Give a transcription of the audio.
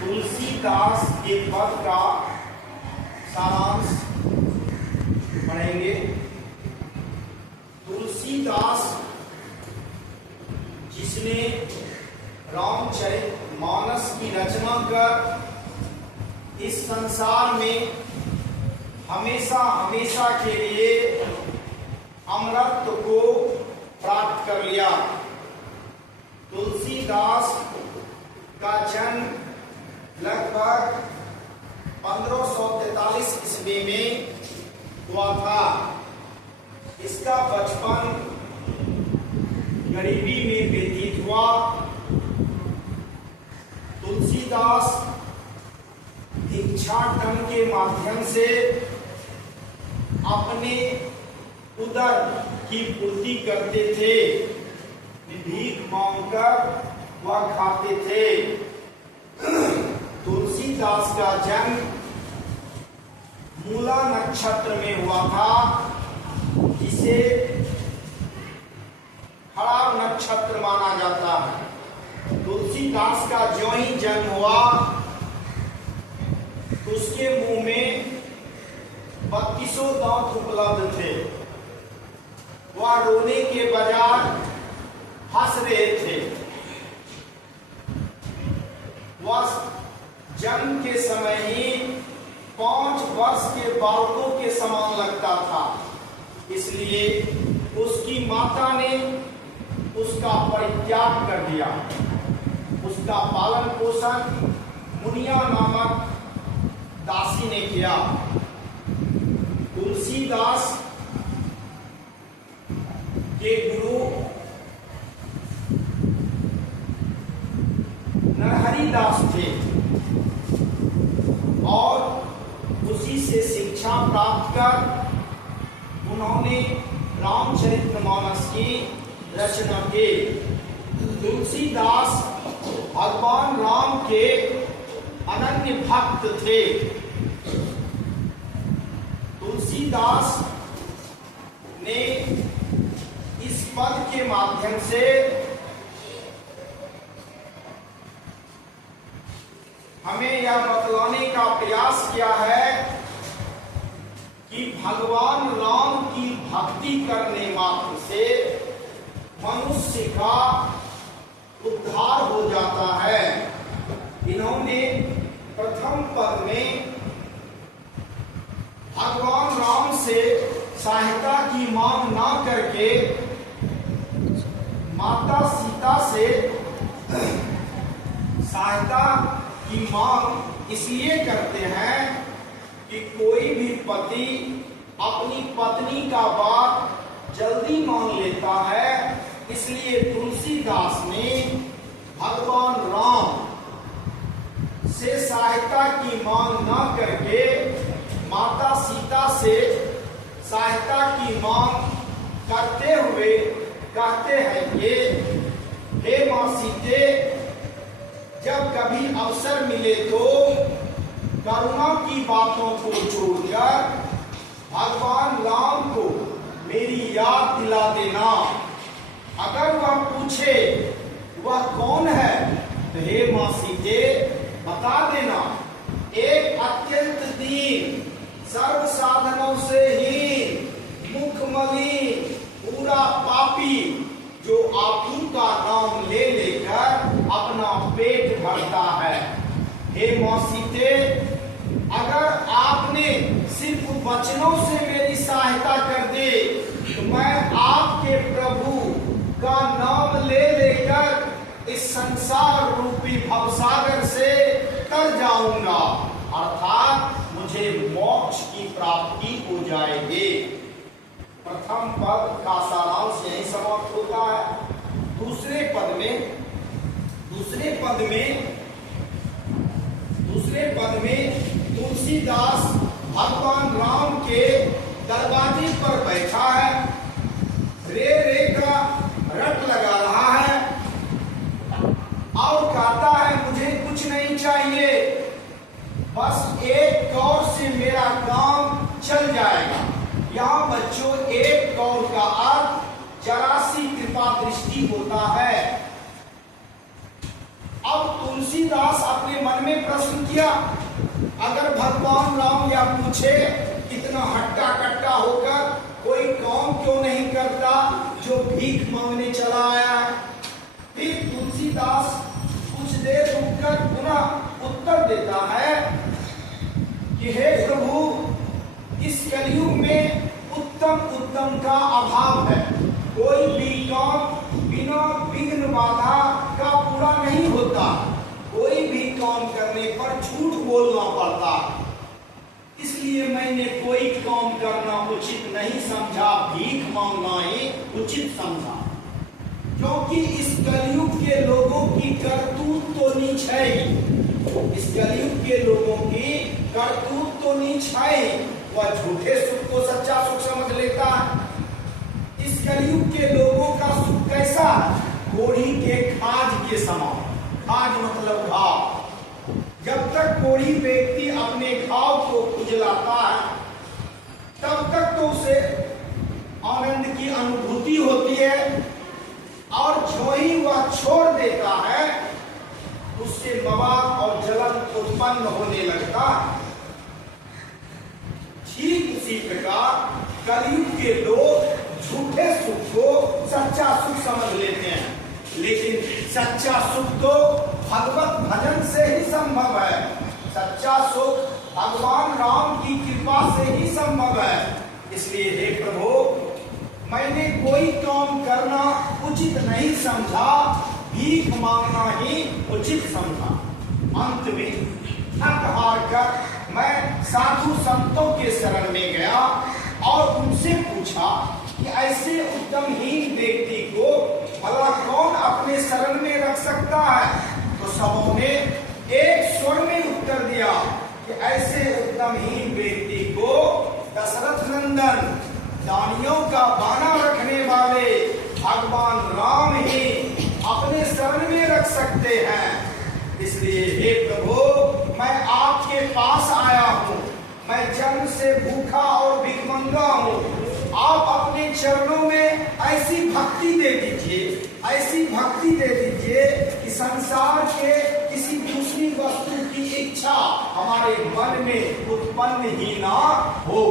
तुलसीदास के पद का सारांश पढ़ेंगे। तुलसीदास जिसने रामचरितमानस की रचना कर इस संसार में हमेशा हमेशा के लिए अमरत्व को प्राप्त कर लिया। तुलसीदास का जन्म लगभग 1543 ईस्वी में हुआ था। इसका बचपन गरीबी में व्यतीत हुआ। तुलसीदास भिक्षाटन के माध्यम से अपने उदर की पूर्ति करते थे। भीख मांगकर वह खाते थे। तुलसीदास का जन्म मूला नक्षत्र में हुआ था, जिसे खराब नक्षत्र माना जाता है। तुलसीदास का जो ही जन्म हुआ उसके मुंह में 32 दांत उपलब्ध थे। वह रोने के बजाय हंस रहे थे। वह जन्म के समय ही 5 वर्ष के बालकों के समान लगता था। इसलिए उसकी माता ने उसका परित्याग कर दिया। उसका पालन पोषण मुनिया नामक दासी ने किया। तुलसीदास के गुरु नरहरिदास थे और उसी से शिक्षा प्राप्त कर उन्होंने रामचरितमानस की रचना की। तुलसीदास भगवान राम के अनन्य भक्त थे। तुलसीदास ने इस पद के माध्यम से हमें यह बतलाने का प्रयास किया है कि भगवान राम की भक्ति करने मात्र से मनुष्य का उद्धार हो जाता है। इन्होंने प्रथम पद में भगवान राम से सहायता की मांग ना करके माता सीता से सहायता की मांग इसलिए करते हैं कि कोई भी पति अपनी पत्नी का बात जल्दी मान लेता है। इसलिए तुलसीदास ने भगवान राम से सहायता की मांग न करके माता सीता से सहायता की मांग करते हुए कहते हैं कि हे मां सीते, जब कभी अवसर मिले तो करुणा की बातों को छोड़कर भगवान राम को मेरी याद दिला देना। अगर वह पूछे वह कौन है तो हे मां सीते बता देना। एक अत्यंत दीन, सर्व साधनों से ही मुखमलिन, पूरा पापी, जो आप ही का नाम ले लेकर अपना पेट भरता है। हे मां सीते, अगर आपने सिर्फ वचनों से मेरी सहायता कर दे तो मैं आपके प्रभु का नाम ले लेकर इस संसार रूपी भवसागर से तर जाऊंगा, अर्थात मुझे मोक्ष की प्राप्ति हो जाएगी। प्रथम पद का सारांश यही समाप्त होता है। दूसरे पद में तुलसीदास भगवान राम के दरवाजे पर बैठा है। रे रे का रट लगा रहा है और कहता है मुझे कुछ नहीं चाहिए, बस एक कौर से मेरा काम चल जाएगा। यहाँ बच्चों, एक कौर का अर्थ 84 कृपा दृष्टि होता है। अब तुलसीदास अपने मन में प्रश्न किया, अगर भगवान राम या पूछे इतना हट्टा कट्टा होकर कोई काम क्यों नहीं करता जो भीख मांगने चला आया है। फिर तुलसीदास कुछ देर रुककर पुनः उत्तर देता है कि हे प्रभु, इस कलयुग में उत्तम का अभाव है। कोई भी काम बिना विघ्न बाधा का पूरा नहीं होता। कोई भी काम करने पर झूठ बोलना पड़ता। इसलिए मैंने कोई काम करना उचित नहीं समझा, भीख मांगना ही उचित समझा। क्योंकि इस कलयुग के लोगों की करतूत तो नीच है। इस कलयुग के लोगों की करतूत तो नीच है। वह झूठे सुख को सच्चा सुख समझ लेता है। इस कलयुग के लोगों का सुख कैसा? कोढ़ी के खाज के समान। खाज मतलब घाव। जब तक कोढ़ी व्यक्ति अपने घाव को खुजलाता है तब तक तो उसे आनंद की अनुभूति होती है, और जो ही वह छोड़ देता है उससे मवाद और जलन उत्पन्न होने लगता है। ठीक उसी प्रकार कलयुग के लोग झूठे सुख को सच्चा सुख समझ लेते हैं, लेकिन सच्चा सुख तो भगवत भजन से ही संभव है। सच्चा सुख भगवान राम की कृपा से ही संभव है। इसलिए हे प्रभु, मैंने कोई काम करना उचित नहीं समझा, भीख मांगना ही उचित समझा। अंत में थक हार कर मैं साधु संतों के शरण में गया और उनसे पूछा कि ऐसे उत्तमहीन व्यक्ति को भला कौन अपने शरण में रख सकता है। तो सबों ने एक स्वर में उत्तर दिया कि ऐसे उत्तमहीन व्यक्ति को दशरथ नंदन, दानियों का बाना रखने वाले भगवान राम ही अपने शरण में रख सकते हैं। इसलिए हे प्रभु, मैं आपके पास आया हूँ। मैं जन्म से भूखा और भिखमंगा हूँ। आप अपने चरणों में ऐसी भक्ति दे दीजिए, ऐसी भक्ति दे दीजिए कि संसार के किसी दूसरी वस्तु की इच्छा हमारे मन में उत्पन्न ही ना हो।